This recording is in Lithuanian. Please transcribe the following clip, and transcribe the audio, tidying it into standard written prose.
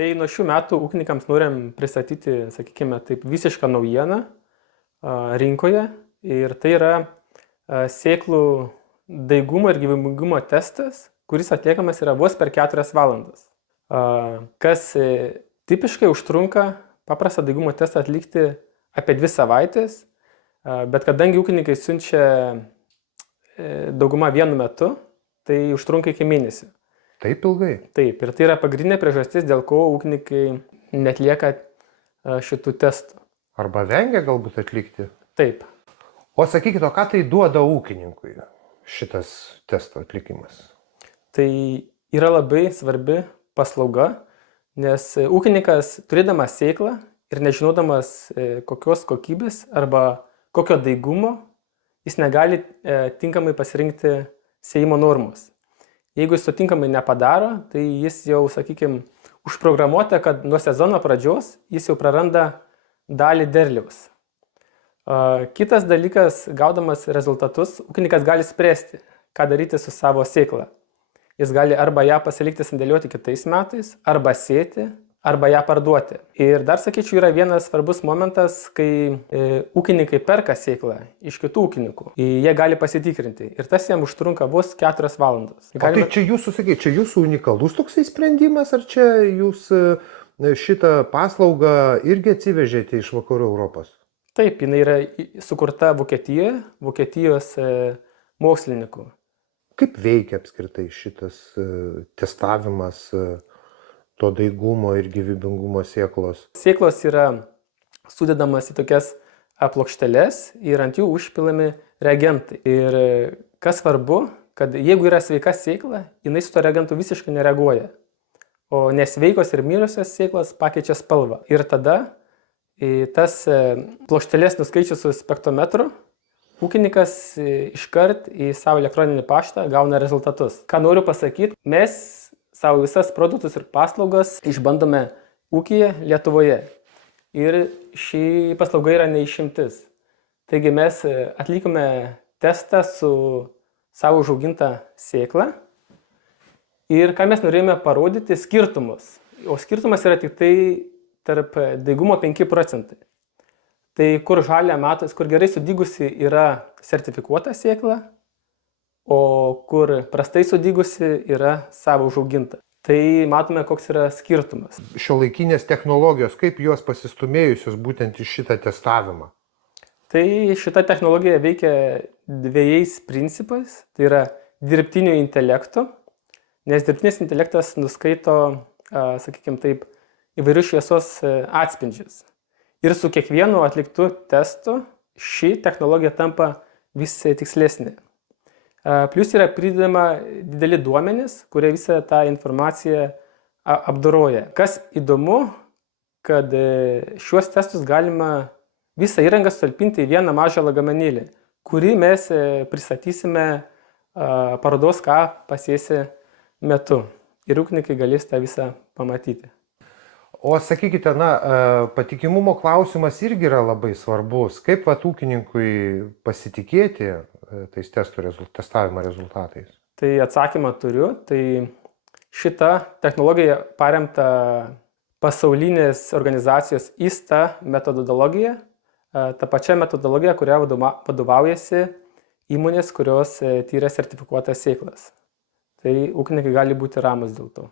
Tai nuo šių metų ūkininkams norim pristatyti, sakykime, taip visišką naujieną rinkoje ir tai yra sėklų daigumo ir gyvybingumo testas, kuris atliekamas yra vos per 4 valandas. Kas tipiškai užtrunka paprastą daigumo testą atlikti apie 2 savaitės, bet kadangi ūkininkai siunčia daugumą vienu metu, tai užtrunka iki mėnesio. Taip ilgai? Taip, ir tai yra pagrindinė priežastis, dėl ko ūkininkai netlieka šitų testų. Arba vengia galbūt atlikti? Taip. O sakykite, ką tai duoda ūkininkui šitas testo atlikimas? Tai yra labai svarbi paslauga, nes ūkininkas turėdamas sėklą ir nežinodamas kokios kokybės arba kokio daigumo, jis negali tinkamai pasirinkti sėjimo normos. Jeigu jis to tinkamai nepadaro, tai jis jau, sakykime, užprogramuota, kad nuo sezono pradžios jis jau praranda dalį derliaus. Kitas dalykas, gaudamas rezultatus, ūkininkas gali spręsti, ką daryti su savo sėkla. Jis gali arba ją pasilikti sandėliuoti kitais metais, arba sėti, arba ją parduoti. Ir dar, sakyčiau, yra vienas svarbus momentas, kai ūkininkai perka sėklą iš kitų ūkininkų. Jie gali pasitikrinti ir tas jam užtrunka vos 4 valandos. Tai čia jūsų, sakykite, čia jūsų unikalus toksai sprendimas, ar čia jūs šitą paslaugą irgi atsivežėte iš vakarų Europos? Taip, jinai yra sukurta Vokietijoje, Vokietijos mokslininkų. Kaip veikia apskritai šitas testavimas to daigumo ir gyvybingumo sėklos? Sėklos yra sudedamas į tokias plokšteles ir ant jų užpilami reagentai. Ir kas svarbu, kad jeigu yra sveika sėkla, jinai su to reagentu visiškai nereaguoja. O nesveikos ir mirusios sėklos pakeičia spalvą. Ir tada tas plokšteles nuskaičius su spektrometru, ūkininkas iškart į savo elektroninį paštą gauna rezultatus. Ką noriu pasakyti, mes savo visas produktus ir paslaugas išbandome ūkyje Lietuvoje. Ir ši paslauga yra neišimtis. Taigi mes atlikome testą su savo užauginta sėkla. Ir ką mes norėjome parodyti, skirtumus. O skirtumas yra tik tai tarp daigumo 5 procentai. Tai kur žalia matos, kur gerai sudygusi yra sertifikuota sėkla, o kur prastai sudygusi yra savo užauginta. Tai matome, koks yra skirtumas. Šiuolaikinės technologijos, kaip jos pasistumėjusios būtent į šitą testavimą? Tai šita technologija veikia 2 principais. Tai yra dirbtinio intelekto, nes dirbtinis intelektas nuskaito, sakykime taip, įvairius šviesos atspindžius. Ir su kiekvienu atliktu testu ši technologija tampa vis tikslesnė. Plius yra pridedama dideli duomenys, kurie visą tą informaciją apdoroja. Kas įdomu, kad šiuos testus galima visą įrangą sutalpinti į vieną mažą lagaminėlį, kurį mes pristatysime parodos ką pasėsi metu. Ir ūkininkai galės tą visą pamatyti. O sakykite, patikimumo klausimas irgi yra labai svarbus. Kaip ūkininkui pasitikėti tais testavimo rezultatais? Tai atsakymą turiu. Tai šita technologija paremta pasaulinės organizacijos ISTA metodologija. Ta pačia metodologija, kuria vadovaujasi įmonės, kurios tyria sertifikuotas sėklas. Tai ūkininkai gali būti ramus dėl to.